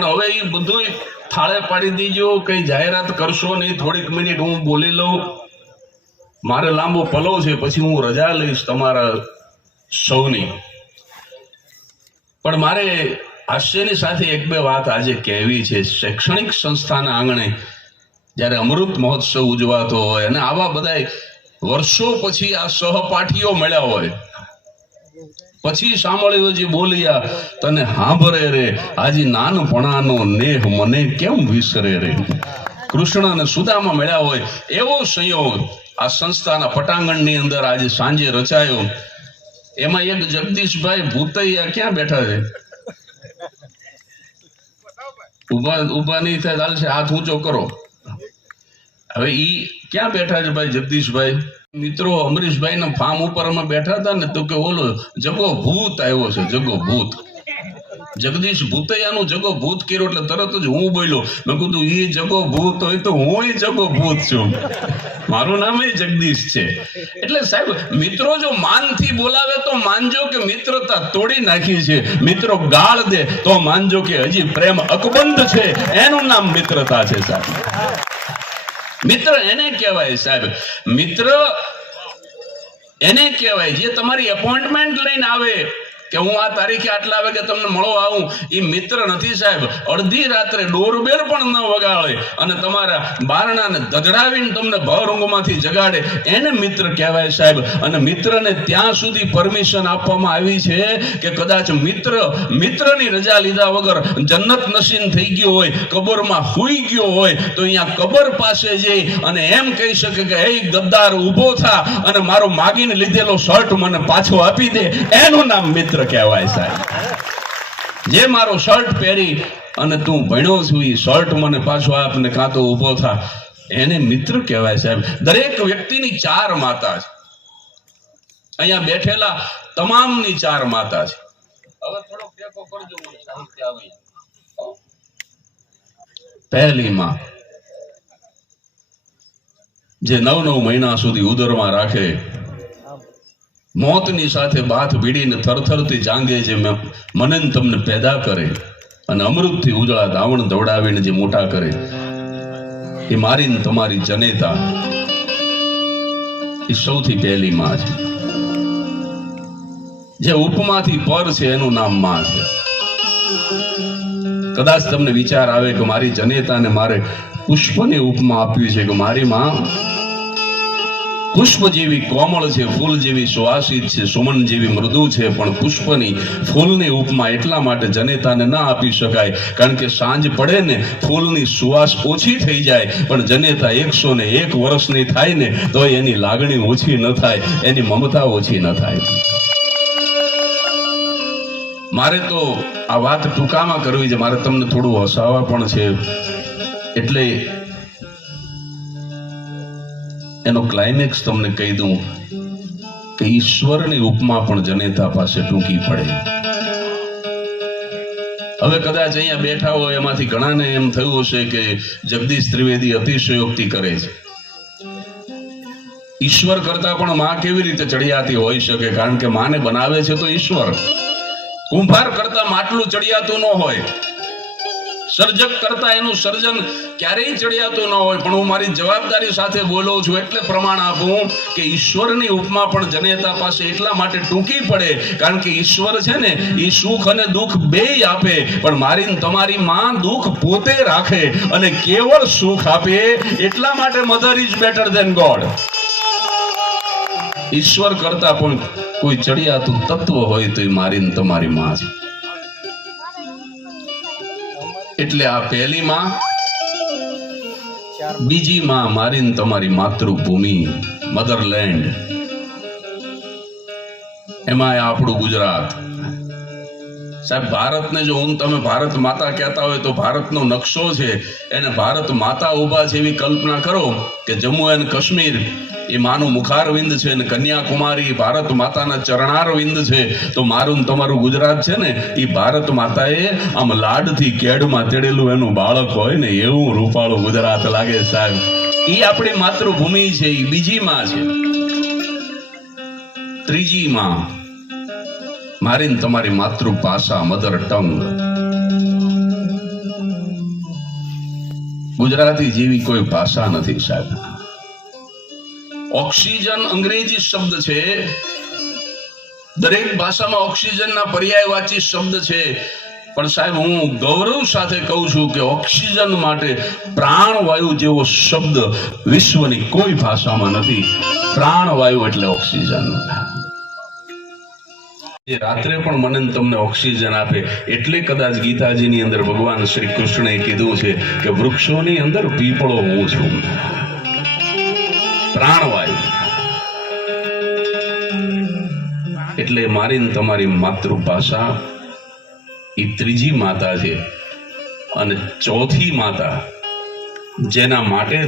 પણ હવે એ બધું થાળે પાડી દીજો, કઈ જાહેરાત કરશો નહીં. થોડીક મિનિટ હું બોલી લઉં, મારે લાંબો પલો છે, પછી હું રજા લઈશ તમારા સૌની. પણ મારે હાસ્યની સાથે એક બે વાત આજે કહેવી છે. શૈક્ષણિક સંસ્થાના આંગણે જ્યારે અમૃત મહોત્સવ ઉજવાતો હોય અને આવા બધા વર્ષો પછી આ સહપાઠીઓ મળ્યા હોય, પછી સાંભળ્યો જે બોલ્યા તને હાંભરે રે આજી નાનપણાનો નેહ મને કેમ વિસરે રે. કૃષ્ણ અને સુદામા મળ્યા હોય એવો સંયોગ આ સંસ્થાના પટાંગણની અંદર આજે સાંજે રચાયો. એમાં એક જગદીશભાઈ ભૂતૈયા ક્યાં બેઠા છે? ઉભા નહીં થાય ચાલશે, હાથ ઊંચો કરો. હવે ઈ ક્યાં બેઠા છે ભાઈ જગદીશભાઈ? મિત્રો અમરીશભાઈ ના ફાર્મ ઉપર અમે બેઠા હતા ને તો કે ઓલો જગો ભૂત આવ્યો છે, જગો ભૂત. જગદીશ ભૂતૈયાનું જગો ભૂત કર્યો એટલે તરત જ હું બોલ્યો, મેં કીધું ઈ જગો ભૂત હોય તો હું જગો ભૂત છું, મારું નામ એ જગદીશ છે. એટલે સાહેબ મિત્રો જો માનથી બોલાવે તો માનજો કે મિત્રતા તોડી નાખી છે, મિત્રો ગાળ દે તો માનજો કે હજી પ્રેમ અકબંધ છે, એનું નામ મિત્રતા છે સાહેબ. મિત્ર એને કહેવાય સાહેબ, મિત્ર એને કહેવાય જે તમારી એપોઇન્ટમેન્ટ લઈને આવે કે હું આ તારીખે આટલા વાગે તમને મળવા આવું. એ મિત્ર નથી સાહેબ. અડધી રાત્રે ડોરબેલ પણ ન વગાડે અને તમારા બારણાને દગડાવીને તમને ભવરંગમાંથી જગાડે, એને મિત્ર કહેવાય સાહેબ. અને મિત્રને ત્યાં સુધી પરમિશન આપવામાં આવી છે કે કદાચ મિત્રની રજા લીધા વગર જન્નત નસીબ થઈ ગયો હોય, કબરમાં હુઈ ગયો હોય તો અહીંયા કબર પાસે જઈ અને એમ કહી શકે કે હે ગદ્દાર ઊભો થા અને મારો માગીને લીધેલો શર્ટ મને પાછો આપી દે, એનું નામ મિત્ર કહેવાય સાહેબ. જે મારો શર્ટ પહેરી અને તું ભણ્યો છું એ શર્ટ મને પાછો આપ ને કાં તો ઊભો થા, એને મિત્ર કહેવાય સાહેબ. દરેક વ્યક્તિની ચાર માતા છે, અહીંયા બેઠેલા તમામની ચાર માતા છે. હવે થોડો ટેકો કરજો, સાહિત્ય આવી. પહેલી માં જે 9 મહિના સુધી ઉદરમાં રાખે, મોતની સાથે બાથ ભીડીને થરથરતી જાંગે જે મને તમને પેદા કરે અને અમૃતથી ઉજળા દાવણ દવડાવીને જે મોટા કરે, એ મારી તમારી જનેતા, એ સૌથી પહેલી માં છે. જે ઉપમાથી પર છે એનું નામ માં છે. કદાચ તમને વિચાર આવે કે મારી જનેતાને મારે પુષ્પની ઉપમા આપવી છે કે મારી માં પુષ્પ જેવી કોમળ છે, ફૂલ જેવી સુવાસિત છે, સુમન જેવી મૃદુ છે, પણ પુષ્પની ફૂલની ઉપમા એટલા માટે જનેતાને ના આપી શકાય કારણ કે સાંજ પડે ને ફૂલની સુવાસ ઓછી થઈ જાય, પણ જનેતા 101 વર્ષની થાય ને તો એની લાગણી ઓછી ન થાય, એની મમતા ઓછી ન થાય. મારે તો આ વાત ટૂંકામાં કરવી છે, મારે તમને થોડું હસાવા પણ છે, એટલે એનો ક્લાઇમેક્સ તમને કહી દઉં કે ઈશ્વરની ઉપમા પણ જનેતા પાસે ટૂંકી પડે. હવે કદાચ અહીંયા બેઠા હોય એમાંથી ઘણાને એમ થયું હશે કે જગદીશ ત્રિવેદી અતિશયોક્તિ કરે છે. ઈશ્વર કરતા પણ માં કેવી રીતે ચડિયાતી હોઈ શકે? કારણ કે માને બનાવે છે તો ઈશ્વર. કુંભાર કરતા માટલું ચડિયાતું ન હોય, સર્જક કરતા એનું સર્જન ક્યારેય ચડિયાતું ન હોય, પણ હું મારી જવાબદારી સાથે બોલું છું એટલે પ્રમાણ આપું કે ઈશ્વરની ઉપમા પણ જનેતા પાસે એટલા માટે ટૂંકી પડે કારણ કે ઈશ્વર છે ને એ સુખ અને દુઃખ બેય આપે, પણ મારી તમારી માં દુઃખ પોતે રાખે અને કેવળ સુખ આપે, એટલા માટે mother is better than God. ઈશ્વર કરતા પણ કોઈ ચડિયાતું તત્વ હોય તો એ મારી તમારી માં છે. એટલે આ પહેલી માં, બીજી માં મારી તમારી માતૃભૂમિ મધરલેન્ડ, એમાં આપણું ગુજરાત સાહેબ. ભારતને જો તમે ભારત માતા કહેતા હોય તો ભારતનો નકશો છે, એને ભારત માતા ઉભા છે એવી કલ્પના કરો કે જમ્મુ અને કાશ્મીર એ માનું મુખારવિંદ છે અને કન્યાકુમારી ભારત માતાના ચરણારવિંદ છે, તો મારું તમારું ગુજરાત છે ને એ ભારત માતાએ આમ લાડથી કેડમાં તેડેલું એનું બાળક હોય ને એવું રૂપાળું ગુજરાત લાગે સાહેબ. એ આપણી માતૃભૂમિ છે, એ બીજી માં છે. ત્રીજી માં મારી તમારી માતૃભાષા મધર ટંગ. ગુજરાતી જેવી કોઈ ભાષા નથી સાહેબ. ઓક્સિજન અંગ્રેજી શબ્દ છે, દરેક ભાષામાં ઓક્સિજનના પર્યાયવાચી શબ્દ છે, પણ સાહેબ હું ગૌરવ સાથે કહું છું કે ઓક્સિજન માટે પ્રાણવાયુ જેવો શબ્દ વિશ્વની કોઈ ભાષામાં નથી. પ્રાણવાયુ એટલે ઓક્સિજન. એ રાત્રે પણ મને તમને ઓક્સિજન આપે એટલે કદાચ ગીતાજીની અંદર ભગવાન શ્રી કૃષ્ણએ કીધું છે કે વૃક્ષોની અંદર પીપળો હું છું. પ્રાણવાયુ એટલે મારી તમારી માતૃભાષા એ ત્રીજી માતા છે. અને ચોથી માતા જેના માટે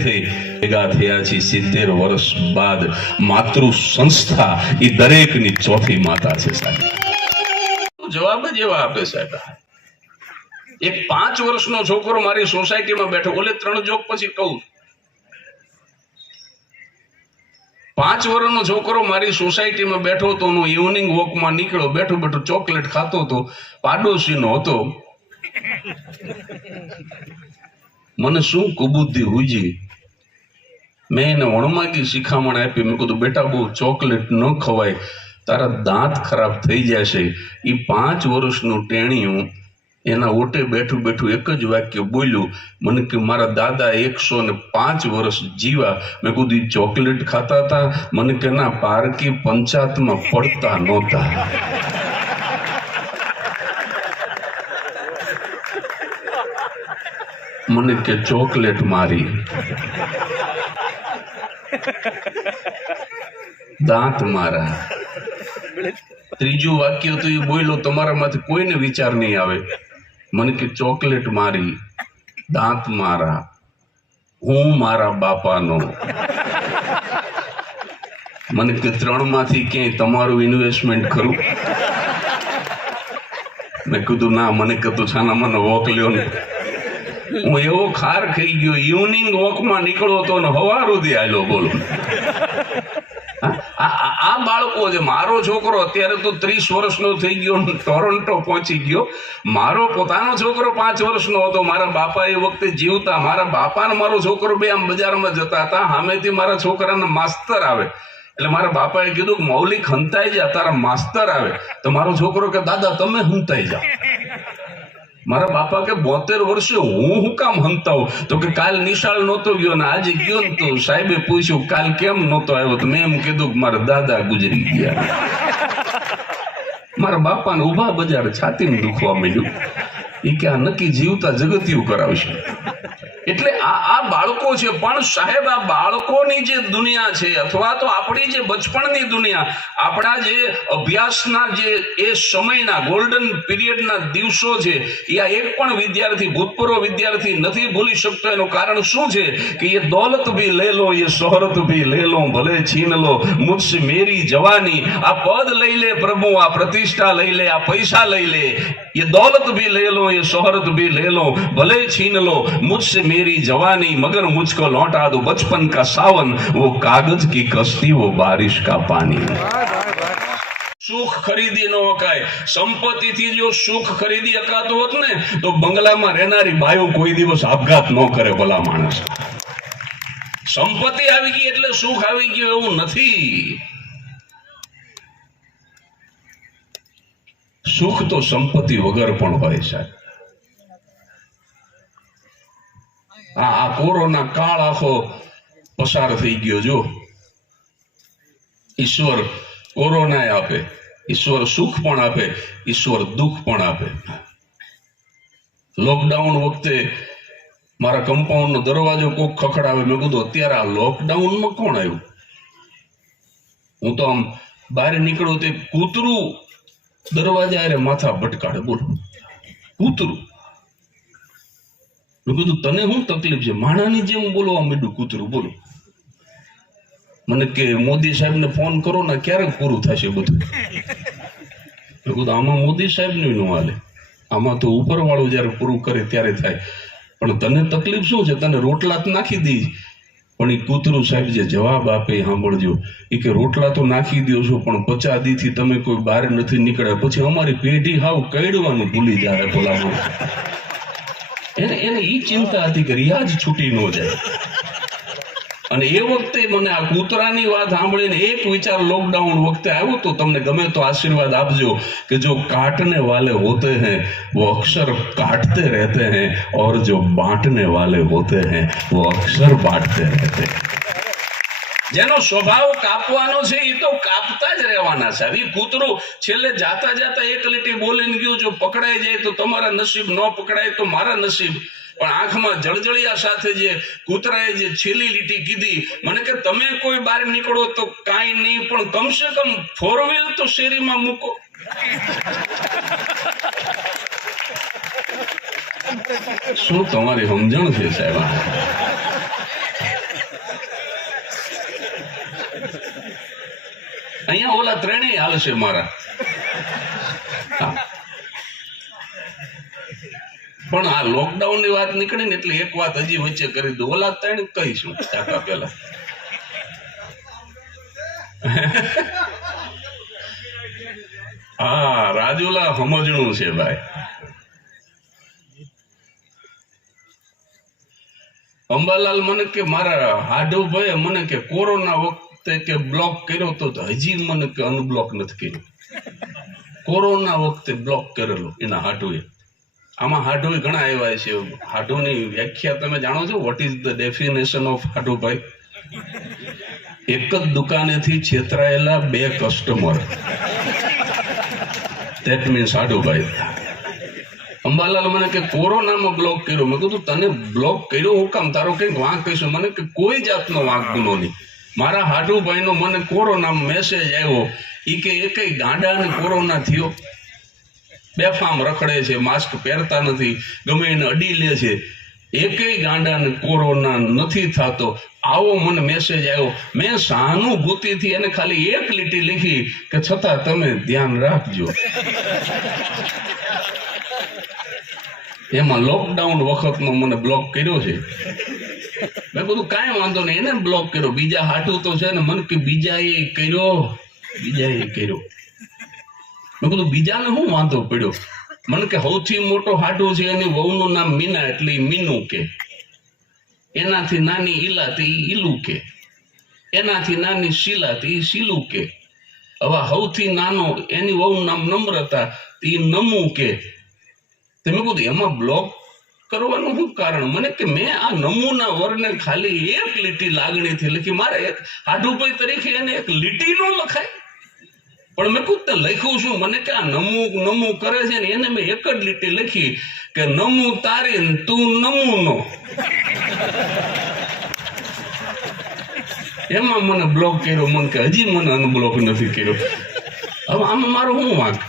ભેગા થયા છે 70 વર્ષ બાદ, માતૃ સંસ્થા એ દરેકની ચોથી માતા છે સાહેબ. જવાબ જ એવા આપે સાહેબ. એક 5 વર્ષનો છોકરો મારી સોસાયટીમાં બેઠો, ઓલે 3 જોક પછી કહું, 5 વર્ષનો છોકરો મારી સોસાયટીમાં બેઠો હતો, હું ઇવનિંગ વોકમાં નીકળ્યો, બેઠો બેઠો ચોકલેટ ખાતો હતો, પાડોશીનો હતો. મને શું કુબુદ્ધિ હુજી, મેં એને વણમાગી શિખામણ આપી. મેં કીધું બેટા બહુ ચોકલેટ ન ખવાય, તારા દાંત ખરાબ થઈ જશે. એ 5 વર્ષનું ટેણિયું એના ઓટે બેઠું બેઠું એક જ વાક્ય બોલ્યું, મને કે મારા દાદા 105 વર્ષ જીવા. મેં કીધું ચોકલેટ ખાતા હતા? મને કે ના, પારકી પંચાયતમાં પડતા નહોતા. મને કે ચોકલેટ મારી, દાંત મારા. ત્રીજું વાક્ય તો એ બોલ્યો, તમારામાંથી કોઈને વિચાર નહીં આવે. મને કે ચોકલેટ મારી, દાંત મારા, હું મારા બાપાનો. મને કે 3 માંથી ક્યાંય તમારું ઇન્વેસ્ટમેન્ટ ખરું? મેં કીધું ના. મને કીધું છાના મને વોક લ્યો ને. હું એવો ખાર ખાઈ ગયો, ઇવનિંગ વોકમાં નીકળો તો ને હવાર સુધી હાલ્યો. બોલો, આ બાળકો છે. મારો છોકરો અત્યારે તો 30 વર્ષનો થઈ ગયો, ટોરોન્ટો પહોંચી ગયો. મારો પોતાનો છોકરો 5 વર્ષનો હતો. મારા બાપા એ વખતે જીવતા. મારા બાપા ને મારો છોકરો બે આમ બજારમાં જતા હતા. સામેથી મારા છોકરાના માસ્તર આવે એટલે મારા બાપાએ કીધું કે મૌલિક હંતાઈ જા, તારા માસ્તર આવે. તો મારો છોકરો કે દાદા તમે હંતાઈ જાઓ. મારા બાપા કે 72 વર્ષે હું કામ હંતાવું? તો કે કાલ નિશાળ નહોતો ગયો ને આજે ગયો ને તો સાહેબે પૂછ્યું કાલ કેમ નહોતો આવ્યો? તો મેં એમ કીધું કે મારા દાદા ગુજરી ગયા. મારા બાપાને ઉભા બજાર છાતીમાં દુખવા માંડ્યું. એ કે આ નક્કી જીવતા જગતિયું કરાવશે. એટલે આ બાળકો છે. પણ સાહેબ આ બાળકોની જે દુનિયા છે, અથવા તો આપણી જે બચપણની દુનિયા, આપણા જે અભ્યાસના જે એ સમયના ગોલ્ડન પીરિયડના દિવસો છે, એ આ એક પણ વિદ્યાર્થી, ભૂતપૂર્વ વિદ્યાર્થી નથી ભૂલી શકતો. એનું કારણ શું છે કે એ દौलत भी ले लो, ये शोहरत भी ले लो, भले छीन लो मुझसे मेरी जवानी. આ પદ લઈ લે પ્રભુ, આ પ્રતિષ્ઠા લઈ લે, આ પૈસા લઈ લે. ये दौलत भी ले लो, ये शोहरत भी ले लो, भले छीन लो मुझसे मेरी जवानी, मगर मुझको लौटा दो बचपन का सावन, वो कागज की कश्ती, वो बारिश का पानी. સુખ ખરીદી ન હકાય. સંપત્તિથી જો સુખ ખરીદી હકાતું હોત ને તો બંગલામાં રહેનારી બાયો કોઈ દિવસ આપઘાત ન કરે. ભલા માણસ, સંપત્તિ આવી ગઈ એટલે સુખ આવી ગયું એવું નથી. સુખ તો સંપત્તિ વગર પણ હોય સાહેબ. આ કોરોના કાળ આખો પસાર થઈ ગયો. જો ઈશ્વર કોરોના આપે, ઈશ્વર સુખ પણ આપે, ઈશ્વર દુઃખ પણ આપે. લોકડાઉન વખતે મારા કમ્પાઉન્ડ નો દરવાજો કોક ખખડાવે. મેં કીધું અત્યારે આ લોકડાઉનમાં કોણ આવ્યું? હું તો આમ બહાર નીકળું તે કૂતરું દરવાજા અરે માથા ભટકાડે. બોલો, કૂતરું. મેં કીધું તને શું તકલીફ છે? માણાની જેમ બોલવા માંડ્યું કૂતરું. બોલો, મને કે મોદી સાહેબ ને ફોન કરો ને, ક્યારેક પૂરું થશે બધું? મેં કીધું આમાં મોદી સાહેબ નું ન હાલે, આમાં તો ઉપર વાળું જયારે પૂરું કરે ત્યારે થાય. પણ તને તકલીફ શું છે? તને રોટલા નાખી દી. પણ એ કૂતરું સાહેબ જે જવાબ આપે સાંભળજો. એ કે રોટલા તો નાખી દો છો પણ 50 દી થી તમે કોઈ બહાર નથી નીકળ્યા. પછી અમારી પેઢી હાવ કઈડવાનું ભૂલી જાય. ભલા એને એને ઈ ચિંતા હતી કે રિયાજ છૂટી ન જાય. અને એ વખતે મને આ કૂતરાની વાત સાંભળીને એક વિચાર લોકડાઉન વખતે આવ્યો તો, તમને ગમે તો આશીર્વાદ આપજો કે જો કાટને વાલે હોતે हैं वो अक्सर काटते रहते हैं और जो बांटने वाले होते हैं वो अक्सर बांटते रहते हैं. જેનો સ્વભાવ કાપવાનો છે એ તો કાપતા જ રહેવાના છે. આવી કૂતરું છેલ્લે જાતા જાતા એક લીટી બોલીને ગયું, જો પકડાઈ જાય તો તમારા નસીબ, ન પકડાય તો મારા નસીબ. પણ આંખમાં જળજળિયા સાથે જે કૂતરાએ જે છેલ્લી લીટી કીધી, મને કે તમે કોઈ બહાર નીકળો તો કાંઈ નહીં, પણ કમસે કમ 4 વ્હીલ તો શેરીમાં મૂકો. શું તમારી સમજણ છે સાહેબ? અહીંયા ઓલા ત્રણેય હાલશે મારા. પણ આ લોકડાઉન ની વાત નીકળી ને એટલે એક વાત હજી વચ્ચે કરી દઉં. ઓલા ત્રણ કહીશું ચાકા પેલા. હા, રાજુલા સમજણું છે ભાઈ. અંબાલાલ મને કે મારા હાડુભાઈ મને કે કોરોના વખતે કે બ્લોક કર્યો તો હજી મને કે અનબ્લોક નથી કર્યો. કોરોના વખતે બ્લોક કરેલો એના હાડુએ. આમાં હાડુ ઘણા આવ્યા છે. હાડુની વ્યાખ્યા તમે જાણો છો? What is the definition of Hadubhai? એક જ દુકાનેથી છેતરાયેલા 2 customer. That means Hadubhai. Ambalal મને કે કોરોનામાં બ્લોક કર્યો. મેં કીધું તને બ્લોક કર્યો હું કામ? તારો કંઈક વાંક કહીશું? મને કે કોઈ જાતનો વાંક ગુનો નહીં. મારા હાડુભાઈનો મને કોરોનામાં મેસેજ આવ્યો. ઈ કે એકેય ગાંડાને કોરોના થયો? બેફામ રખડે છે, માસ્ક પહેરતા નથી, ગમે એને અડી લે છે, એકેય ગાંડાને કોરોના નથી થતો. આવો મને મેસેજ આવ્યો. મેં સહાનુભૂતિથી એને ખાલી એક લીટી લીખી કે છતાં તમે ધ્યાન રાખજો. એમાં લોકડાઉન વખતનો મને બ્લોક કર્યો છે. મેં બધું કાંઈ વાંધો નહીં, એને બ્લોક કર્યો. બીજા હાટું તો છે ને મને કે બીજાએ કર્યો. મેં કીધું બીજાને શું વાંધો પડ્યો? મને કે સૌથી મોટો હાડુ છે એની વહુનું નામ મીના એટલે મીનું કે, એનાથી નાની ઈલાતી ઈલું કે, એનાથી નાની શીલાતી શીલું કે, હવે સૌથી નાનો એની વહુનું નામ નમ્રતા એ નમું કે. તમે કીધું એમાં બ્લોક કરવાનું શું કારણ? મને કે મેં આ નમૂના વર્ણને ખાલી એક લીટી લાગણીથી લખી. મારે એક હાડુભાઈ તરીકે એને એક લીટી નો લખાય? પણ મેં ખુદ લખ્યું છું. મને કે આ નમું કરે છે ને એને મેં એક જ લીટી લખી કે નમું તારી તું નમૂનો. એમાં મને બ્લોક કર્યો. મને કે હજી મને અનબ્લોક નથી કર્યો. હવે આમાં મારો શું વાંક?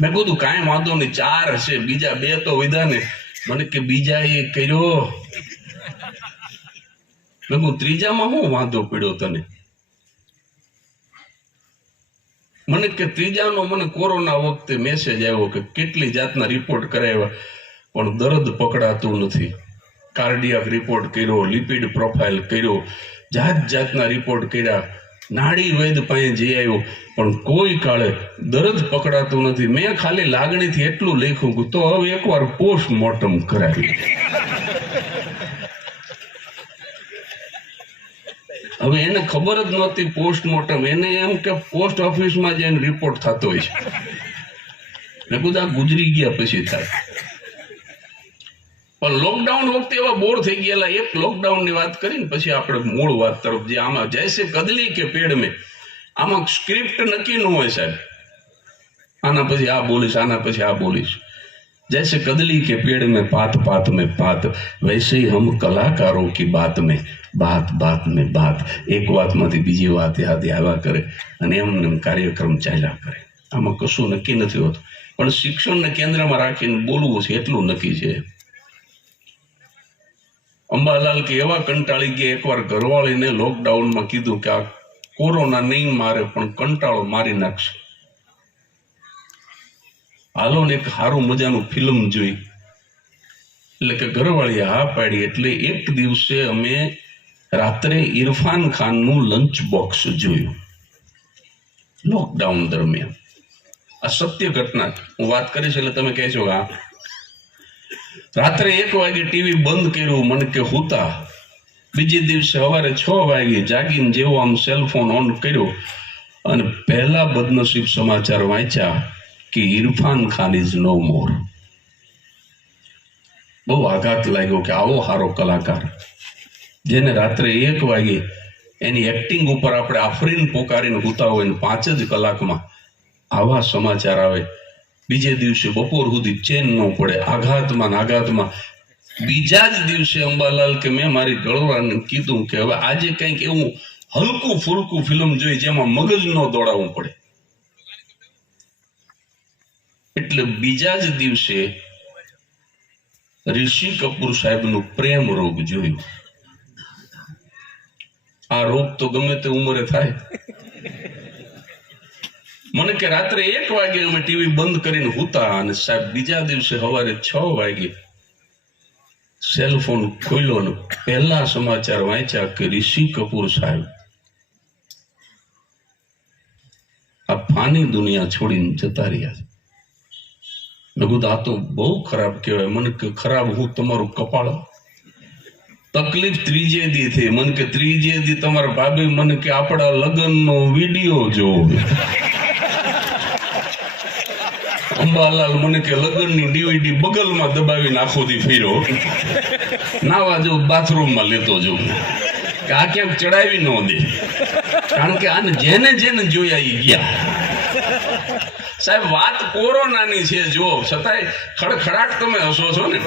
મેં કીધું કાંઈ વાંધો નહીં, 4 હશે, બીજા 2 તો વિધા ને. મને કે બીજા એ કર્યો. મેં કીધું ત્રીજામાં શું વાંધો પડ્યો તને? મને કે ત્રીજાનો મને કોરોના વખતે મેસેજ આવ્યો કે કેટલી જાતના રિપોર્ટ કરાવ્યા પણ દર્દ પકડાતું નથી. કાર્ડિયાક રિપોર્ટ કર્યો, લિપિડ પ્રોફાઇલ કર્યો, જાતના રિપોર્ટ કર્યા, નાડી વૈદ પાસે જઈ આવ્યો પણ કોઈ કાળે દર્દ પકડાતું નથી. મેં ખાલી લાગણીથી એટલું લખ્યું તો હવે એકવાર પોસ્ટમોર્ટમ કરાવી. હવે એને ખબર જ નહોતી પોસ્ટમોર્ટમ. એને એમ કે પોસ્ટ ઓફિસમાં જઈને રિપોર્ટ થતો હોય છે. મેં કીધું આ ગુજરી ગયા પછી થાય. પણ લોકડાઉન વખતે એવા બોર થઈ ગયેલા. એક લોકડાઉન ની વાત કરીને પછી આપણે મૂળ વાત તરફ જે આમાં જૈસે કદલી કે પેડ મેં આમાં સ્ક્રિપ્ટ નક્કી ન હોય સાહેબ. આના પછી આ બોલીશ, આના પછી આ બોલીશ. जैसे कदली के पेड़ में पात पात में पात वैसे ही हम कलाकारों की बात में बात बात में बात. एक વાતમાંથી બીજી વાત યાદ આવ્યા કરે અને એમને કાર્યક્રમ ચાલ્યા કરે. આમાં કશું નક્કી નથી હોતું. પણ શિક્ષણને કેન્દ્રમાં રાખીને બોલવું છે એટલું નક્કી છે. અંબાલાલ કે એવા કંટાળી ગયા. એકવાર ઘરવાળીને લોકડાઉનમાં કીધું કે આ કોરોના નહીં મારે પણ કંટાળો મારી નાખશે. હાલો ને એક સારું મજાનું ફિલ્મ જોઈ. એટલે કે ઘરવાળીએ હા પાડી. એટલે એક દિવસે અમે રાત્રે ઇરફાન ખાનનું લંચ બોક્સ જોયું લોકડાઉન દરમિયાન. આ સત્ય ઘટના હું વાત કરીશ એટલે તમે કહેશો હા. રાત્રે 1 વાગે ટીવી બંધ કર્યું, મને કે હુતા. બીજે દિવસે સવારે 6 વાગે જાગીને જેવો આમ સેલફોન ઓન કર્યો અને પહેલા બદનસીબ સમાચાર વાંચ્યા કે ઇરફાન ખાન ઇઝ નો મોર. બહુ આઘાત લાગ્યો કે આવો સારો કલાકાર જેને રાત્રે 1 વાગે એની એક્ટિંગ ઉપર આપણે આફરીન પોકારીને હુતા હોય ને 5 જ કલાકમાં આવા સમાચાર આવે. બીજે દિવસે બપોર સુધી ચેન ન પડે, આઘાતમાં. બીજા જ દિવસે અંબાલાલ કે મેં મારી ગળવાને કીધું કે હવે આજે કંઈક એવું હલકું ફુલકું ફિલ્મ જોઈ જેમાં મગજ ન દોડાવવું પડે. એટલે બીજા જ દિવસે ઋષિ કપૂર સાહેબનું પ્રેમ રોગ જોયું. આ રોગ તો ગમે તે ઉંમરે થાય. મને કે રાત્રે 1 વાગે અમે ટીવી બંધ કરીને હુતા અને સાહેબ બીજા દિવસે સવારે 6 વાગે સેલફોન ખોલ્યો ને પહેલા સમાચાર વાંચ્યા કે ઋષિ કપૂર સાહેબ આ ફાની દુનિયા છોડીને જતા રહ્યા છે. મેં કીધું આ તો બહુ ખરાબ કહેવાય. મને કે ખરાબ હું તમારું કપાળ. તકલીફ ત્રીજે દી થઈ. મને કે ત્રીજે દી તમારા ભાભી મને કે આપણા લગ્નનો વિડીયો જોવો. અંબાલાલ મને કે લગ્નની ડીવીડી બગલમાં દબાવી નાખો દી ફેરો નાવા જો બાથરૂમમાં લેતો જો કે આ ક્યાંક ચડાવી ન દે, કારણ કે આને જેને જોયા એ ગયા. સાહેબ વાત કોરોનાની છે જો છતાંય ખડખડાટ તમે હસો છો ને,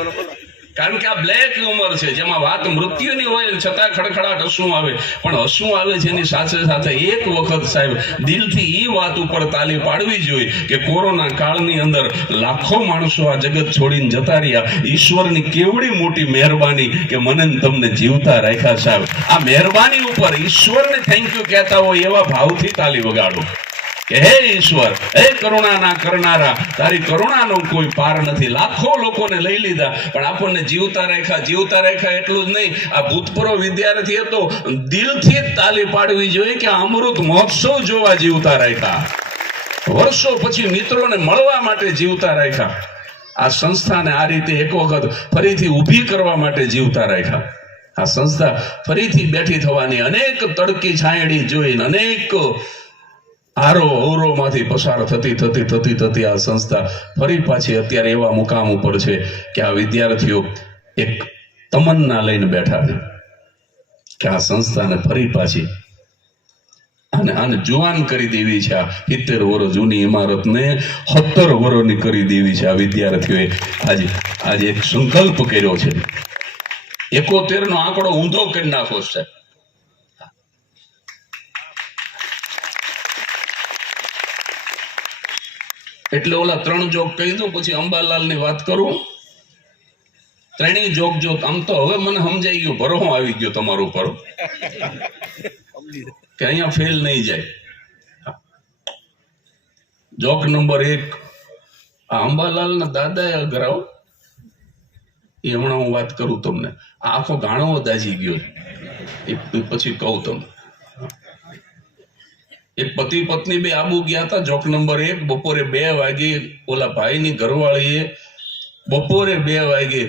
કારણ કે આ બ્લેક હ્યુમર છે જેમાં વાત મૃત્યુની હોય છતાં ખડખડાટ હસવું આવે. પણ હસવું આવે છે એની સાથે સાથે એક વખત સાહેબ દિલથી એ વાત ઉપર તાલી પાડવી જોઈએ કે કોરોના કાળની અંદર લાખો માણસો આ જગત છોડીને જતા રહ્યા. ઈશ્વરની કેવડી મોટી મહેરબાની કે મને તમને જીવતા રાખ્યા. સાહેબ આ મહેરબાની ઉપર ઈશ્વરને થેન્ક યુ કહેતા હોય એવા ભાવથી તાલી વગાડો કે હે ઈશ્વર, હે કરુણાના કરનારા, તારી કરુણાનો કોઈ પાર નથી. લાખો લોકોને લઈ લીધા પણ આપણને જીવતા રાખ્યા. એટલું જ નહીં, આ ભૂતપૂર્વ વિદ્યાર્થી હતો દિલથી જ તાલી પાડવી જોઈએ કે અમૃત મહોત્સવ જોવા જીવતા રાખ્યા. વર્ષો પછી મિત્રોને મળવા માટે જીવતા રાખ્યા. આ સંસ્થાને આ રીતે એક વખત ફરીથી ઊભી કરવા માટે જીવતા રાખ્યા. આ સંસ્થા ફરીથી બેઠી થવાની અનેક તડકી છાંયડી જોઈને અનેક માંથી પસાર થતી આ સંસ્થા ફરી પાછી અત્યારે એવા મુકામ ઉપર છે કે આ વિદ્યાર્થીઓ એક તમન્ના લઈને બેઠા છે કે આ સંસ્થાને ફરી પાછી આને જુવાન કરી દેવી છે. આ 70 વર્ષ જૂની ઇમારતને 70 વર્ષની કરી દેવી છે. આ વિદ્યાર્થીઓએ આજે એક સંકલ્પ કર્યો છે. 71 નો આંકડો ઊંધો કરી નાખો છે. એટલે ઓલા 3 જોક કહી દઉં પછી અંબાલાલ ની વાત કરું. 3 જોક આમ તો હવે મને સમજાઈ ગયું, ભરોસો આવી ગયો તમારું ઉપર કે અહીંયા ફેલ નહીં જાય. જોક નંબર 1, આ અંબાલાલ ના દાદા એ અઘરાવ એ હમણાં હું વાત કરું તમને. આખો ગાણો દાજી ગયો એ પછી કહું તમને. એક પતિ પત્ની બે આબુ ગયા હતા. જોક નંબર 1, બપોરે 2 વાગે ઓલા ભાઈની ઘરવાળીએ બપોરે 2 વાગે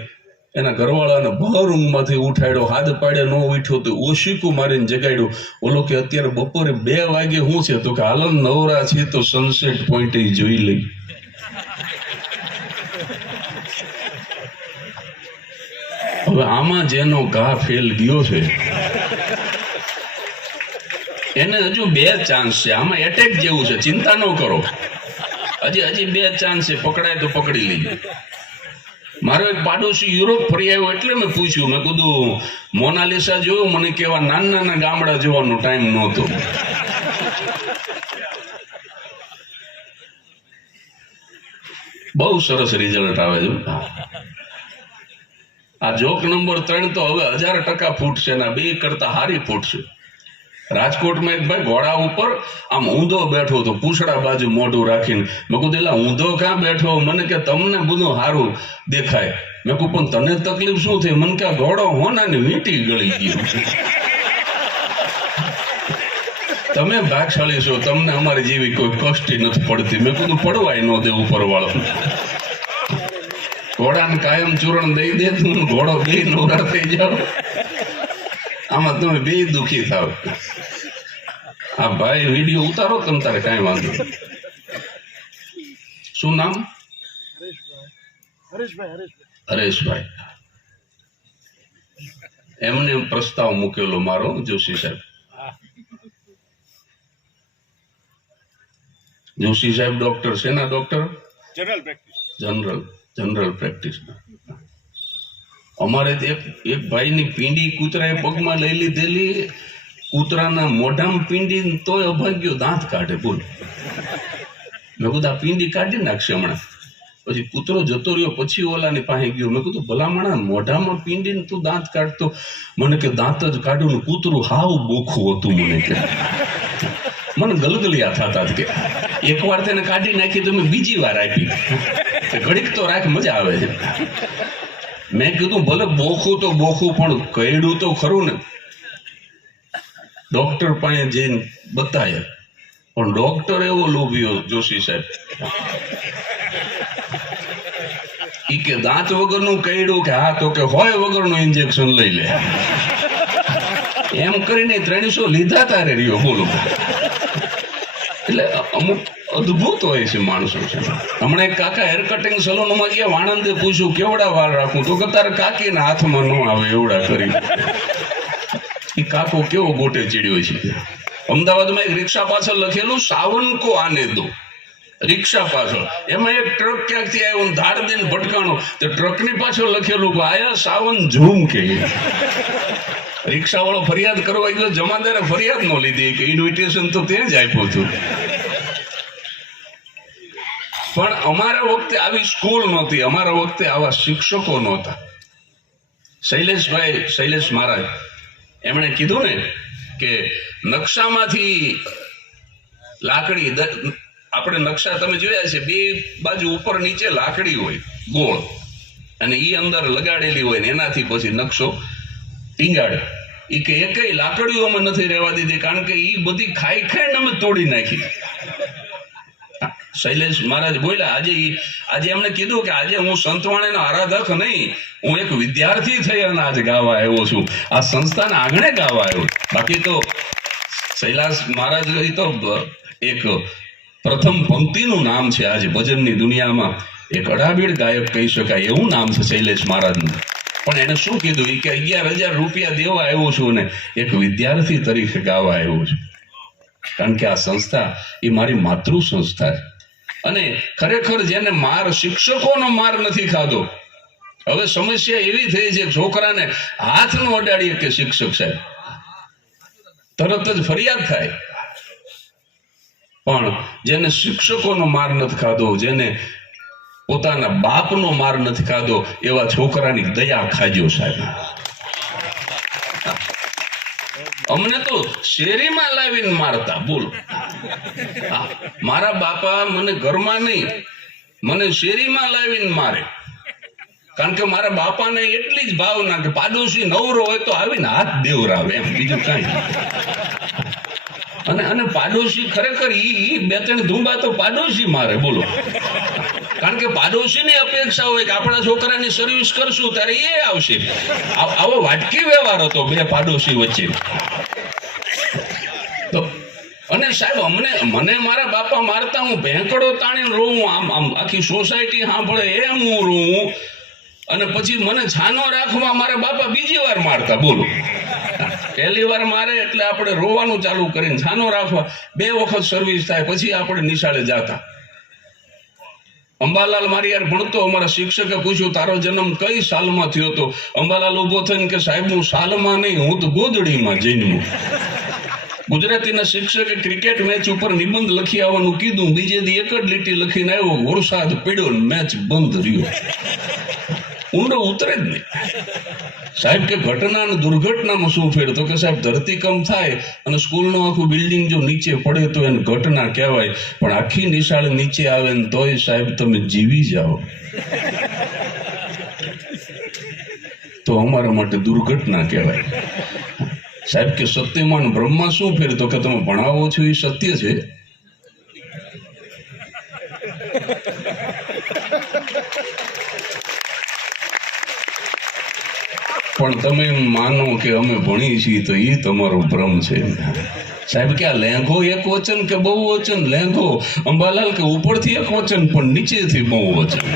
એના ઘરવાળાને ભર ઊંઘમાંથી ઉઠાડ્યો. હાથ પાડે ન ઉઠ્યો તો ઓશીકું મારીને જગાડ્યો. ઓલો કે અત્યારે બપોરે 2 વાગે શું છે? તો કે હાલો નવરા છે તો સનસેટ પોઈન્ટ જોઈ લઈ. હવે આમાં જેનો ઘા ફેલ ગયો છે એને હજુ 2 ચાન્સ છે. આમાં એટેક જેવું છે, ચિંતા ન કરો. હજી 2 ચાન્સ છે. પકડાય તો પકડી લઈએ. મારો એક પાડોશી યુરોપ ફરી આવ્યો એટલે મેં પૂછ્યું, મેં કીધું મોનાલિસા જોયું? મને કેવા નાના ગામડા જોવાનો ટાઈમ નહોતો. બહુ સરસ રિઝલ્ટ આવે છે. આ જોક નંબર 3 તો હવે 1000% ફૂટશે ને 2 કરતા હારી ફૂટશે. રાજકોટમાં એક ભાઈ ઘોડા ઉપર આમ ઊંધો બેઠો હતો, પૂછડા બાજુ મોઢું રાખીને. મેં કીધું એટલે ઊંધો ક્યાં બેઠો? મને કે તમને બધું સારું દેખાય. મેં કહું પણ તને તકલીફ શું થઈ? મને કે ઘોડો હોનાની વીંટી ગળી ગયો. તમે ભાગશાળી છો, તમને અમારી જેવી કોઈ કષ્ટી નથી પડતી. મેં કીધું પડવાય ન દે ઉપર વાળો. ઘોડાને કાયમ ચૂરણ દઈ દે તું, ઘોડો બે નવરા થઈ જાવ, આમાં તમે બે દુખી થાવ. આ ભાઈ વિડીયો ઉતારો તમે તારે કઈ વાંધો. શું નામ? હરેશભાઈ. એમને પ્રસ્તાવ મૂકેલો મારો જોશી સાહેબ. જોશી સાહેબ ડોક્ટર શેના ડોક્ટર? General practice. અમારે એક ભાઈની પીંડી કૂતરાએ પગમાં લઈ લીધેલી, કૂતરાના મોઢામાં પીંડી, તોય અભાગ્યો દાંત કાઢે. બોલ, મેં કીધું આ પીંડી કાઢી નાખશે હમણાં. પછી કૂતરો જતો રહ્યો, પછી ઓલાની પાસે ગયો. મેં કીધું ભલામણા મોઢામાં પીંડીને તું દાંત કાઢતો? મને કે દાંત જ કાઢ્યું ને કૂતરું હાવ બોખું હતું. મને કે મને ગલગલિયા થતા કે એકવાર તેને કાઢી નાખી તો મેં બીજી વાર આપી, ઘડીક તો રાખ, મજા આવે છે. મેં કીધું ભલે બોખું તો બોખું, પણ કઈડું તો ખરું ને. ડોક્ટર પાસે જઈને બતાય, પણ ડોક્ટર એવો લોભ્યો જોશી સાહેબ, ઈ કે દાંત વગરનું કઈડું કે હા, તો કે હોય વગરનું ઇન્જેક્શન લઈ લે. એમ કરીને 300 લીધા તારે રહ્યો. બોલો, એટલે અમુક અદભુત હોય છે માણસો છે. હમણાં એક કાકા હેર કટિંગ સલૂનમાં ગયા, વાણંદે પૂછ્યું કેવડા વાળ રાખું, તો કે તારે કાકીના હાથમાં ન આવે એવડા કરી. એ કાકો કેવો ગોટે ચીડ્યો છે. અમદાવાદમાં એક રિક્ષા પાછળ લખેલું સાવન કો આને દો. રિક્ષા પાછળ એમાં એક ટ્રક ક્યાંકથી આવ્યો, ધાડ દઈને ભટકાણો, તો ટ્રકની પાછળ લખેલું કે આયા સાવન ઝૂમ કે. રિક્ષા વાળો ફરિયાદ કરવા ગયો, જમાદારે ફરિયાદ ન લીધી કે ઇન્વિટેશન તો ત્યાં જ આપ્યું હતું. પણ અમારા વખતે આવી સ્કૂલ નહોતી, અમારા વખતે આવા શિક્ષકો નહોતા. શૈલેષ મહારાજ એમણે કીધું ને કે નકશામાંથી લાકડી, આપણે નકશા તમે જોયા છે, બે બાજુ ઉપર નીચે લાકડી હોય ગોળ, અને ઈ અંદર લગાડેલી હોય ને એનાથી પછી નકશો ટીંગાડે. ઈ કે એકેય લાકડીઓ અમે નથી રહેવા દીધી, કારણ કે ઈ બધી ખાઈને અમે તોડી નાખી. શૈલેષ મહારાજ બોલ્યા. આજે એમણે કીધું કે આજે હું સંતવાણીનો આરાધક નહીં, હું એક વિદ્યાર્થી થઈ અને આજે ગાવા આવ્યો છું, આ સંસ્થાના આંગણે ગાવા આવ્યો. બાકી તો શૈલાસ મહારાજ તો એક પ્રથમ પંક્તિનું નામ છે આજે ભજનની દુનિયામાં. એક અડાબીડ ગાયક કહી શકાય એવું નામ છે શૈલેષ મહારાજનું. પણ એને શું કીધું? કે 11,000 રૂપિયા દેવા આવ્યો છું ને એક વિદ્યાર્થી તરીકે ગાવા આવ્યો છું, કારણ કે આ સંસ્થા એ મારી માતૃ સંસ્થા છે. અને ખરેખર જેને માર, શિક્ષકોનો માર નથી ખાધો. હવે સમસ્યા એવી થઈ છે, છોકરાને હાથ ન અડાડીએ કે શિક્ષક સાહેબ, તરત જ ફરિયાદ થાય. પણ જેને શિક્ષકોનો માર નથી ખાધો, જેને પોતાના બાપનો માર નથી ખાધો, એવા છોકરાની દયા ખાજો સાહેબ. અમને તો શેરીમાં લાવીને મારતા. બોલો, મારા બાપા મને ઘરમાં નહીં, મને શેરીમાં લાવીને મારે, કારણ કે મારા બાપાને એટલી જ ભાવના કે પાડોશી નવરો હોય તો આવીને હાથ દેવરાવે, એમ બીજું કઈ. અને પાડોશી ખરેખર ઈ 2-3 ધૂંબા તો પાડોશી મારે. બોલો, કારણ કે પાડોશીની અપેક્ષા હોય કે આપણા છોકરાની સર્વિસ કરશું ત્યારે એ આવશે. આવો વાટકી વ્યવહાર હતો બે પાડોશી વચ્ચે. તો અને સાહેબ મને મારા બાપા મારતા હું ભેંકડો તાણીને રોવું, આમ આખી સોસાયટી સાંભળે એમ હું રોવું. અને પછી મને છાનો રાખવા મારા બાપા બીજી વાર મારતા. બોલો, પહેલી વાર મારે એટલે આપણે રોવાનું ચાલુ કરીને છાનો રાખવા. 2 વખત સર્વિસ થાય પછી આપણે નિશાળે જતા. અંબાલાલ મારી યાર ભણતો, અમારા શિક્ષકે પૂછ્યું તારો જન્મ કઈ સાલમાં થયો હતો? અંબાલાલ ઉભો થઈને કે સાહેબ હું સાલમાં નહીં, હું તો ગોદડીમાં જન્મ્યો. ગુજરાતીના શિક્ષકે ક્રિકેટ મેચ ઉપર નિબંધ લખી આવવાનું કીધું, બીજે દી એક જ લીટી લખીને આવ્યો, વરસાદ પડ્યો ને મેચ બંધ રહ્યો. ઊંડો ઉતરે જ નહીં. સાહેબ કે ઘટના અને દુર્ઘટનામાં શું ફેર? તો કે સાહેબ ધરતીકંપ થાય અને સ્કૂલનું આખું બિલ્ડિંગ જો નીચે પડે તો એને ઘટના કહેવાય, પણ આખી નિશાળ નીચે આવે ને તોય સાહેબ તમે જીવી જાઓ તો અમારા માટે દુર્ઘટના કહેવાય. સાહેબ કે સત્યમાં બ્રહ્મા શું ફેર? તો કે તમે ભણાવો છો એ સત્ય છે. પણ તમે એમ માનો કે અમે ભણી છીએ તો એ તમારો ભ્રમ છે સાહેબ. કે આ લેંઘો એક વચન કે બહુ વચન? લેંઘો અંબાલાલ કે ઉપરથી એક વચન પણ નીચેથી બહુ વચન.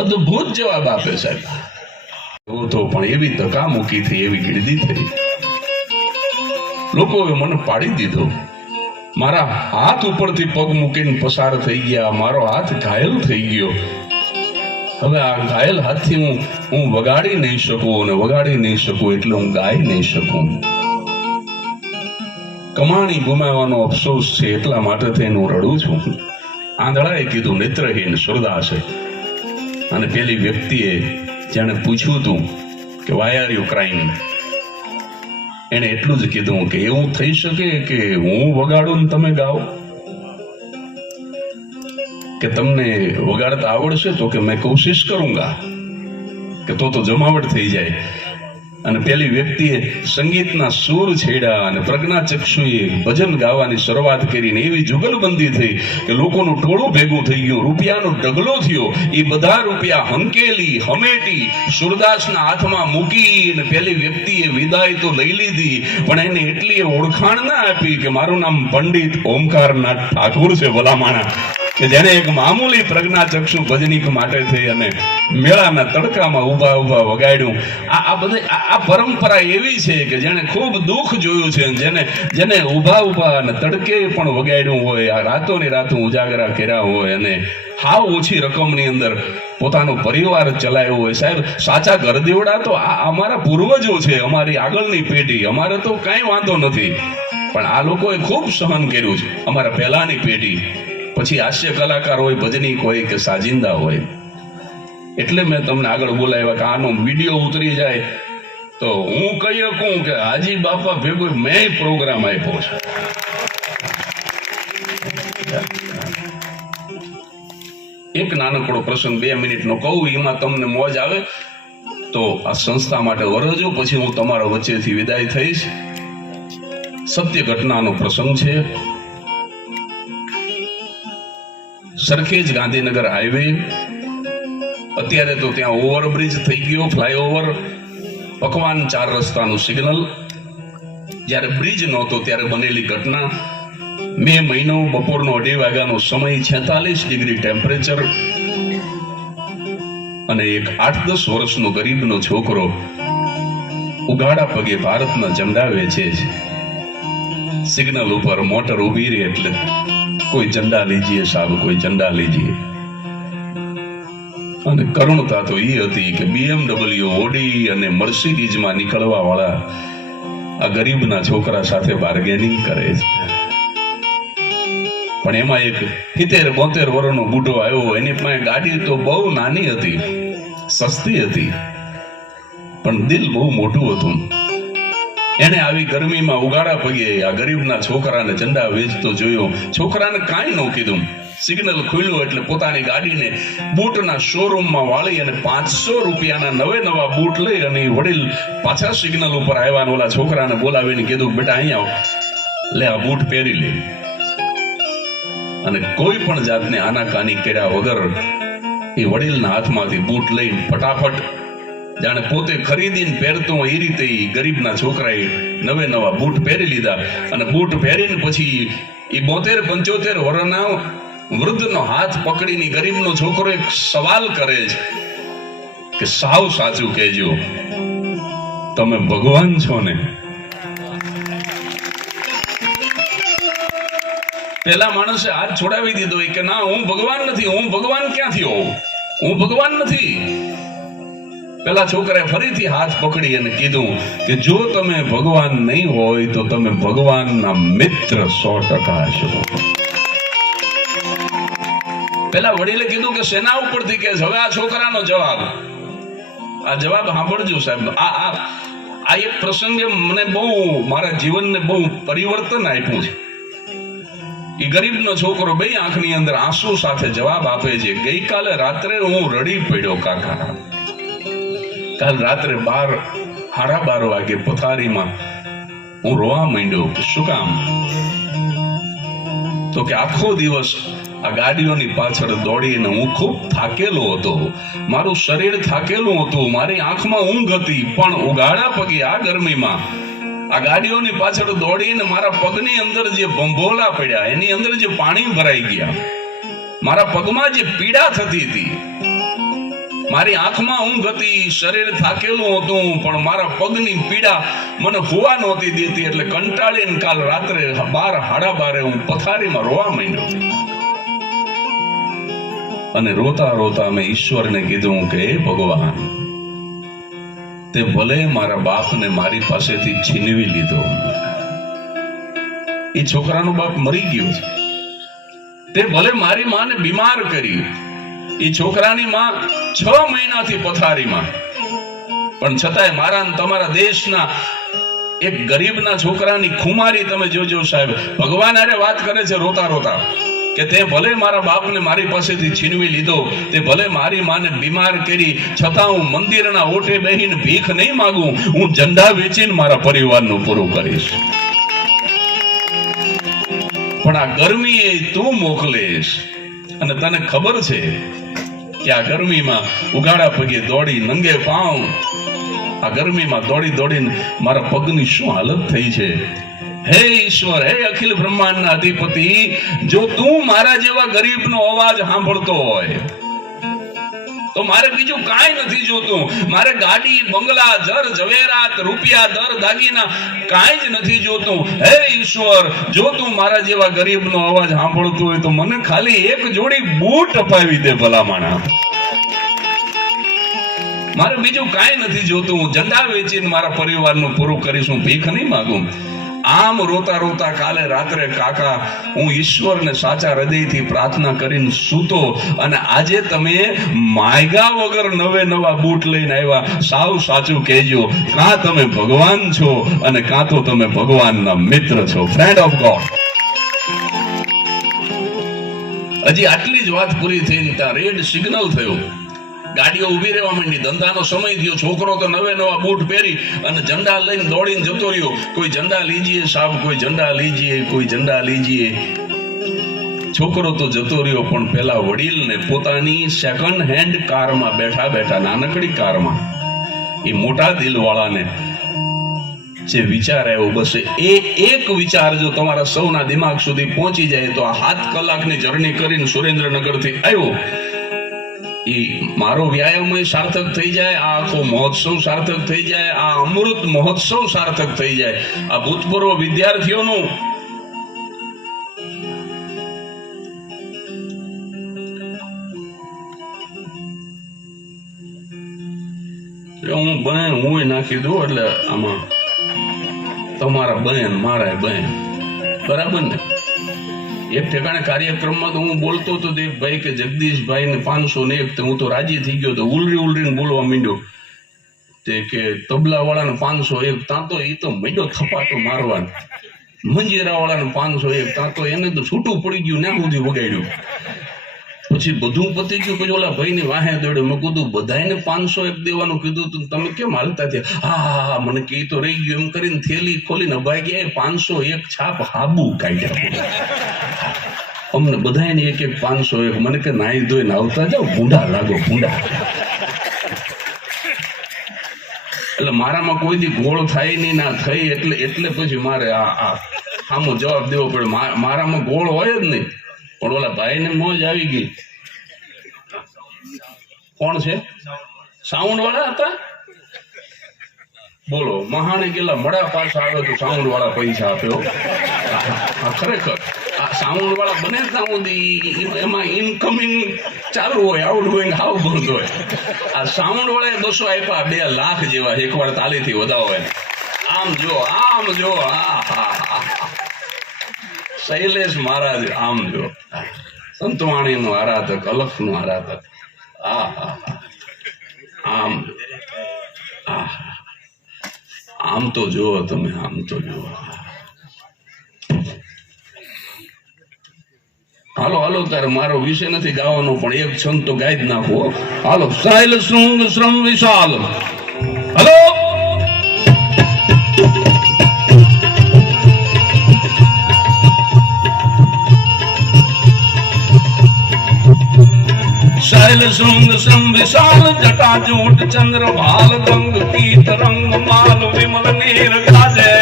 અદ્ભુત જવાબ આપે સાહેબ. તો પણ એવી ધક્કામુક્કી થઈ, એવી ગીર્દી થઈ, લોકોએ મને પાડી દીધો. મારા હાથ ઉપરથી પગ મૂકીને પસાર થઈ ગયા. મારો હાથ ઘાયલ થઈ ગયો. હવે આ ઘાયલ હાથથી હું વગાડી નહીં શકું, અને વગાડી નહીં શકું એટલે હું ગાઈ નહીં શકું. કમાણી ગુમાવવાનો અફસોસ છે, એટલા માટે થઈને હું રડું છું. આંધળાએ કીધું નેત્રહીન સુરદાસે. અને પેલી વ્યક્તિએ જેને પૂછ્યું હતું કે વાય આર યુ ક્રાઇંગ, એને એટલું જ કીધું કે એવું થઈ શકે કે હું વગાડું ને તમે ગાઓ? કે તમને વગાડતા આવડશે? તો કે મેં કોશિશ કरूंगा. કે તો જમાવટ થઈ જાય. અને પેલી વ્યક્તિએ સંગીતના સૂર છેડ્યા અને પ્રજ્ઞાચક્ષુએ ભજન ગાવાની શરૂઆત કરીને એવી જુગલબંધી થઈ કે લોકોનું ટોળું ભેગું થઈ ગયું. રૂપિયાનો ઢગલો થયો. એ બધા રૂપિયા હંકેલી હમેટી સુરદાસના હાથમાં મૂકી અને પેલી વ્યક્તિએ વિદાય તો લઈ લીધી, પણ એને એટલી ઓળખાણ ના આપી કે મારું નામ પંડિત ઓમકારનાથ ઠાકુર છે ભલામાણા. કે જેને એક મામૂલી પ્રજ્ઞાચક્ષુ ભજનીક માટે થઈ અને મેળાના તડકામાં ઊભા ઊભા વગાડ્યું. આ પરંપરા એવી છે કે જેને ખૂબ દુઃખ જોયું છે, જેને ઊભા ઊભા અને તડકે પણ વગાડ્યું હોય, આ રાતોની રાતો ઉજાગરા કર્યા હોય, અને હાવ ઓછી રકમની અંદર પોતાનો પરિવાર ચલાવ્યો હોય. સાહેબ, સાચા ગરદેવડા તો આ અમારા પૂર્વજો છે, અમારી આગળની પેઢી. અમારે તો કાંઈ વાંધો નથી, પણ આ લોકોએ ખૂબ સહન કર્યું છે. અમારા પહેલાની પેઢી, પછી હાસ્ય કલાકાર હોય, ભજનીક હોય કે સાજિંદા હોય. એટલે મેં તમને આગળ બોલાવ્યા કે આનો વિડીયો ઉતરી જાય તો હું કહી શકું કે હાજી બાપા ભેગો મેં પ્રોગ્રામ આપ્યો છે. એક નાનકડો પ્રસંગ 2 મિનિટનો કહું, એમાં તમને મોજ આવે તો આ સંસ્થા માટે વરજો, પછી હું તમારા વચ્ચેથી વિદાય થઈશ. સત્ય ઘટનાનો પ્રસંગ છે. સરખેજ ગાંધીનગર હાઈવે, અત્યારે તો ત્યાં ઓવરબ્રિજ થઈ ગયો, ફ્લાયઓવર, પકવાન 4 રસ્તાનું સિગ્નલ. જ્યારે બ્રિજ નહોતો ત્યારે બનેલી ઘટના. મે મહિનો, બપોરનો 2:30 વાગ્યાનો સમય, 46 ડિગ્રી ટેમ્પરેચર, અને એક 8-10 વર્ષનો ગરીબનો છોકરો ઉગાડા પગે ભારતના ઝંડા વેચે છે. સિગ્નલ ઉપર મોટર ઉભી રહી એટલે કોઈ ઝંડા લીજીએ સાહેબ, કોઈ ઝંડા લીજીએ. અને કરુણતા તો એ હતી કે BMW, ઓડી અને મર્સિડીઝમાં નીકળવા વાળા આ ગરીબના છોકરા સાથે બાર્ગેનિંગ કરે છે. પણ એમાં એક 70-72 વર્ષનો બુઢો આવ્યો. એની પાસે ગાડી તો બહુ નાની હતી, સસ્તી હતી, પણ દિલ બહુ મોટું હતું. એને આવી ગરમીમાં ઉગાડા પગે આ ગરીબના છોકરાને ઝંડા વેચતો જોયો. છોકરાને કાંઈ ન કીધું. સિગ્નલ ખુલ્યું એટલે પોતાની ગાડીને બૂટના શોરૂમમાં વાળી અને 500 રૂપિયાના નવા બૂટ લઈ અને વડીલ પાછા સિગ્નલ ઉપર આવ્યા. ઓલા છોકરાને બોલાવીને કીધું, બેટા અહીંયા આવ, લે આ બૂટ પહેરી લે. અને કોઈ પણ જાતને આનાકાની કર્યા વગર એ વડીલના હાથમાંથી બૂટ લઈને ફટાફટ જાણે પોતે ખરીદીને પહેરતો એ રીતે ગરીબના છોકરાએ નવા બૂટ પહેરી લીધા. અને બૂટ પહેરીને પછી એ 72-75 વર્ષના વૃદ્ધનો હાથ પકડીને ગરીબનો છોકરો એક સવાલ કરે છે કે સાવ સાચું કહેજો, તમે ભગવાન છો ને? પેલા માણસે હાથ છોડાવી દીધો કે ના, હું ભગવાન નથી. હું ભગવાન ક્યાંથી હોઉં? હું ભગવાન નથી. પેલા છોકરાએ ફરીથી હાથ પકડી અને કીધું કે જો તમે ભગવાન નહીં હોય તો તમે ભગવાનના મિત્ર 100% છો. પેલા વડીલે કીધું કે સેના ઉપરથી કે હવે આ છોકરાનો જવાબ, આ જવાબ સાંભળજો સાહેબ. આ એક પ્રસંગે મને બહુ મારા જીવનને બહુ પરિવર્તન આપ્યું છે. એ ગરીબનો છોકરો 2 આંખની અંદર આંસુ સાથે જવાબ આપે છે, ગઈકાલે રાત્રે હું રડી પડ્યો કાકા. કાલ રાત્રે 12:30 વાગે પથારીમાં હું રોવા માંડ્યો. શું કામ? તો કે આખો દિવસ આ ગાડીઓની પાછળ દોડીને હું ખૂબ થાકેલો હતો, મારું શરીર થાકેલું હતું, મારી આંખમાં ઊંઘ હતી, પણ ઉગાડા પગે આ ગરમીમાં આ ગાડીઓની પાછળ દોડીને મારા પગની અંદર જે ભંભોલા પડ્યા, એની અંદર જે પાણી ભરાઈ ગયા, મારા પગમાં જે પીડા થતી હતી, મારી આંખમાં ઊંઘ હતી, શરીર થાકેલું હતું, પણ મારા પગની પીડા મને હોવા નહોતી દેતી. એટલે કંટાળીને કાલ રાત્રે 12:30 હું પથારીમાં રોવા માંડ્યો અને રોતા રોતા મેં ઈશ્વરને કીધું કે હે ભગવાન, તે ભલે મારા બાપને મારી પાસેથી છીનવી લીધો, એ છોકરાનો બાપ મરી ગયો છે, તે ભલે મારી માને બીમાર કરી, એ છોકરાની માં 6 મહિનાથી પથારીમાં, પણ છતાંય મારા ને તમારા દેશના એક ગરીબના છોકરાની ખુમારી તમે જોજો સાહેબ. ભગવાન અરે વાત કરે છે રોતા રોતા કે તે ભલે મારા બાપને મારી પાસેથી છીનવી લીધો, તે ભલે મારી માને બીમાર કરી, છતાં હું મંદિરના ઓટે બેહીને ભીખ નહીં માંગું, હું ઝંડા વેચીને મારા પરિવારનું પૂરું કરીશ. પણ આ ગરમી એ તું મોકલેશ, અને તને ખબર છે કે આ ગરમીમાં ઉગાડા પગે દોડી, નંગે પાઉં આ ગરમીમાં દોડી દોડીને મારા પગની શું હાલત થઈ છે. હે ઈશ્વર, હે અખિલ બ્રહ્માંડના અધિપતિ, જો તું મારા જેવા ગરીબનો અવાજ સાંભળતો હોય તો મારે બીજું કાંઈ નથી જોતું. મારે ગાડી, બંગલા, જર ઝવેરાત, રૂપિયા, દર દાગીના કાંઈ જ નથી જોતું. હે ઈશ્વર, જો તું મારા જેવા ગરીબનો અવાજ સાંભળતો હોય તો મને ખાલી એક જોડી બૂટ અપાવી દે ભલામણા. મારે બીજું કાંઈ નથી જોતું. હું ઝંડા વેચીને મારા પરિવારનું પૂરું કરીશ, હું ભીખ નહીં માંગું. આમ રોતા રોતા કાલે રાત્રે કાકા હું ઈશ્વરને સાચા હૃદયથી પ્રાર્થના કરીને સૂતો, અને આજે તમે માયગા વગર નવા બૂટ લઈને આવ્યા. સાવ સાચું કહેજો, કાં તમે ભગવાન છો અને કાં તો તમે ભગવાનના મિત્ર છો, ફ્રેન્ડ ઓફ ગોડ. હજી આટલી જ વાત પૂરી થઈને ત્યાં રેડ સિગ્નલ થયું, ગાડીઓ ઉભી રહેવા માંડી, ધંધાનો સમય થયો. છોકરો તો નવા બૂટ પહેરી અને ઝંડા લઈને દોડીને જતો રહ્યો. કોઈ ઝંડા લીજીએ સાહેબ, કોઈ ઝંડા લીજીએ, કોઈ ઝંડા લીજીએ. છોકરો તો જતો રહ્યો, પણ પેલા વડીલને પોતાની સેકન્ડ હેન્ડ કારમાં બેઠા બેઠા, નાનકડી કારમાં, એ મોટા દિલવાળાને જે વિચાર આવ્યો, બસ એ એક વિચાર જો તમારા સૌના દિમાગ સુધી પહોંચી જાય તો આ 7 કલાકની જર્ની કરીને સુરેન્દ્રનગરથી આવ્યો, મારો વ્યાયામ સાર્થક થઈ જાય, આ આખો મહોત્સવ સાર્થક થઈ જાય, આ અમૃત મહોત્સવ સાર્થક થઈ જાય. આ ભૂતપૂર્વ વિદ્યાર્થીઓનું હું નાખી દઉં એટલે આમાં તમારા બહેન, મારા બહેન, બરાબર ને? એક ઠેકાણે કાર્યક્રમમાં તો હું બોલતો હતો, એક ભાઈ કે જગદીશભાઈ ને 501, હું તો રાજી થઈ ગયો, તો ઉલરીને બોલવા માંડ્યો. તે કે તબલા વાળાને 501, ત્યાં તો એ તો માંડ્યો થપાટો મારવાનો. મંજીરા વાળાને 501, ત્યાં તો એને તો છૂટું પડી ગયું, ના સુધી વગાડ્યું. પછી બધું પતી ગયું. પછી ઓલા ભાઈ ની વાહે દોડ્યો. મેં કીધું બધાને 501 દેવાનું કીધું તું, તમે કેમ હાલતા થયા? હા મને કે તો રહી ગયું. એમ કરીને થેલી ખોલીને ભાઈ ગયા 501 છાપ હાબુ કાઢ્યા. અમને બધાને એક 501. મને કે નાઈ ધોઈને આવતા જાઓ, ભૂંડા લાગો, ભૂંડા. એટલે મારામાં કોઈ દી ગોળ થાય નહીં, ના થઈ, એટલે પછી મારે આમો જવાબ દેવો પડે. મારામાં ગોળ હોય જ નહીં, પણ ઓલા ભાઈ ને મોજ આવી ગઈ. કોણ છે? સાઉન્ડ વાળા હતા. બોલો, મહાણે ગયેલા મડા પાછા આવે તો સાઉન્ડ વાળા પૈસા આપ્યો. ખરેખર આ સાઉન્ડ વાળા બને ત્યાં સુધી એમાં ઇનકમિંગ ચાલુ હોય, આઉટગોઈંગ હાવ બંધ હોય. આ સાઉન્ડ વાળા 200 આપ્યા, 2 લાખ જેવા એકવાર તાલીથી વધાવો. આમ જો, આમ જો, શૈલેષ મહારાજ, આમ જો, સંતવાણી નું આરાધક, અલખ નું આરાધક. આમ આમ તો જુઓ તમે, આમ તો જુઓ. હાલો હાલો, તારે મારો વિષય નથી ગાવાનો, પણ એક છંદ તો ગાઈ જ નાખવો. હાલો, સાયલ શૃંગ શ્રમ વિશાલ. હાલો. शैल श्रृंग सम विशाल जटा जोट चंद्र भाल गंग पीत रंग माल विमल नीर गाजे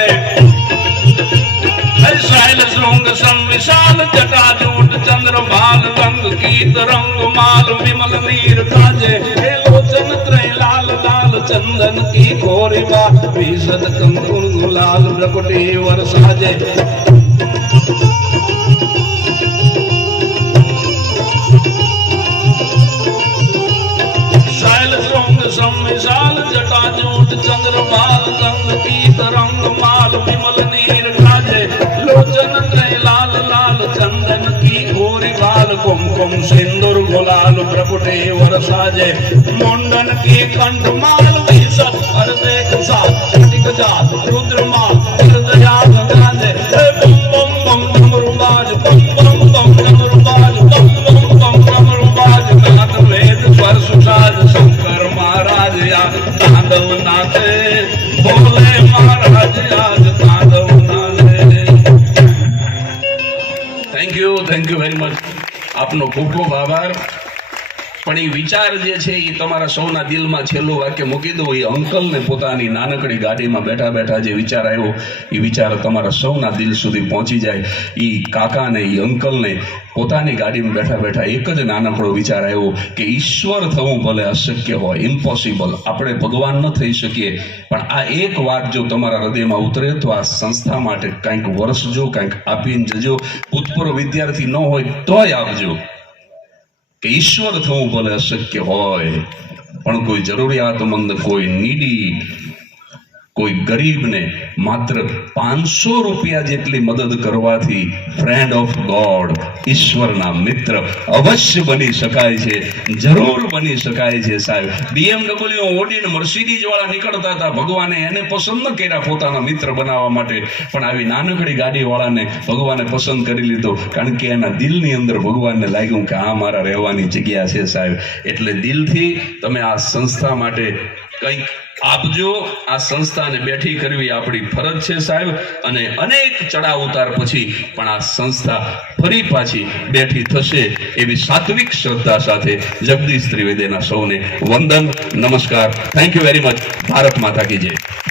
शैल श्रृंग सम विशाल जटा जोट चंद्र भाल रंग कीत रंग माल विमल नीर गाजे हे लोचन त्रय लाल लाल चंदन की कोरी बा विशद कंकुल गुलाल प्रकटे वर साजे विशाल जटा जोट चंद्र भाल गंग पीत रंग माल विमल नीर गाजे लोचन त्रय लाल लाल चंदन की गोरी बाल कुमकुम सिंदूर गुलाल प्रपुटे वर साजे मुंडन की कंठ माल विसत हृदय सात कटिक जात रुद्र माल हृदयाल गाजे बम बम बम डमरुबाज बम बम बम डमरुबाज बम बम बम डमरुबाज नाद वेद स्वर सुसाज शंकर महाराज तांडव नाचे बोले महाराज आज तांडव नाचे थैंक यू वेरी मच આપનો ખૂબ ખૂબ આભાર પણ એ વિચાર જે છે એ તમારા સૌના દિલમાં છેલ્લું વાક્ય મૂકી દો એ અંકલને પોતાની નાનકડી ગાડીમાં બેઠા બેઠા જે વિચાર આવ્યો એ વિચાર તમારા સૌના દિલ સુધી પહોંચી જાય એ કાકાને એ અંકલને પોતાની ગાડીમાં બેઠા બેઠા એક જ નાનકડો વિચાર આવ્યો કે ઈશ્વર થવું ભલે અશક્ય હોય ઇમ્પોસિબલ આપણે ભગવાન ન થઈ શકીએ પણ આ એક વાત જો તમારા હૃદયમાં ઉતરે તો આ સંસ્થા માટે કંઈક વરસજો કંઈક આપીને જજો ભૂતપૂર્વ વિદ્યાર્થી ન હોય તોય આપજો કે ઈશ્વર થવું ભલે અશક્ય હોય પણ કોઈ જરૂરિયાતમંદ કોઈ નીડી કોઈ ગરીબને માત્ર 500 રૂપિયા જેટલી મદદ કરવાથી ફ્રેન્ડ ઓફ ગોડ ઈશ્વરના મિત્ર અવશ્ય બની શકાય છે જરૂર બની શકાય છે સાહેબ BMW ઓડી ને મર્સિડીઝ વાળા નીકળતા હતા ભગવાને એને પસંદ ન કર્યા પોતાના મિત્ર બનાવવા માટે પણ આવી નાનકડી ગાડી વાળાને ભગવાને પસંદ કરી લીધો કારણ કે એના દિલની અંદર ભગવાનને લાગ્યું કે આ મારા રહેવાની જગ્યા છે સાહેબ એટલે દિલથી તમે આ સંસ્થા માટે કંઈક આપજો આ સંસ્થાને બેઠી કરવી આપણી ફરજ છે સાહેબ અને અનેક ચડાવ ઉતાર પછી પણ આ સંસ્થા ફરી પાછી બેઠી થશે એવી સાત્વિક શ્રદ્ધા સાથે જગદીશ ત્રિવેદીના સૌને વંદન નમસ્કાર thank you very much Bharat માતા કી જય